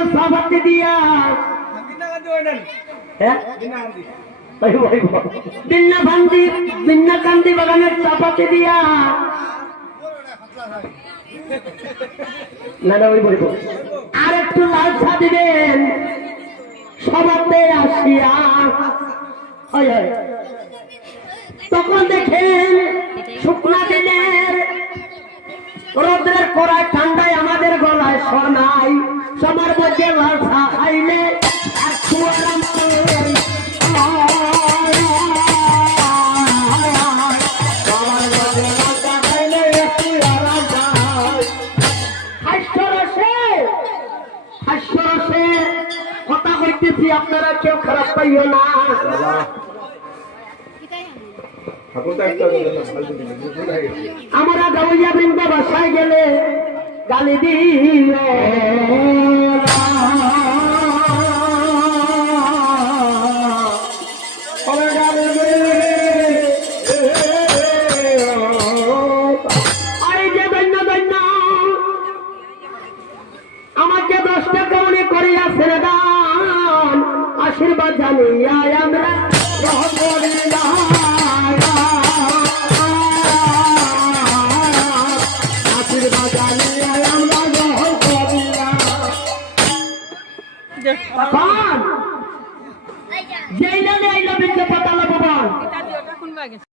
বাগানের সাবাতি দিয়া বিন্নাকান্দি বাগানের চাপাতি দিয়া না না ওই বলবো আর একটু লাল চা দিবেন সবাতে আসিয়া তখন দেখেন শুকনা দিনের রোদ্রের কড়ায় ঠান্ডায় আমাদের গলায় শোনাই সবার মধ্যে লাল চা খাইলে আর কুয়ারাম কথা কইতেছি আপনারা কেউ খারাপ পাইও না আমরা গাউলিয়া বৃন্দ বাসায় গেলে গালি দিও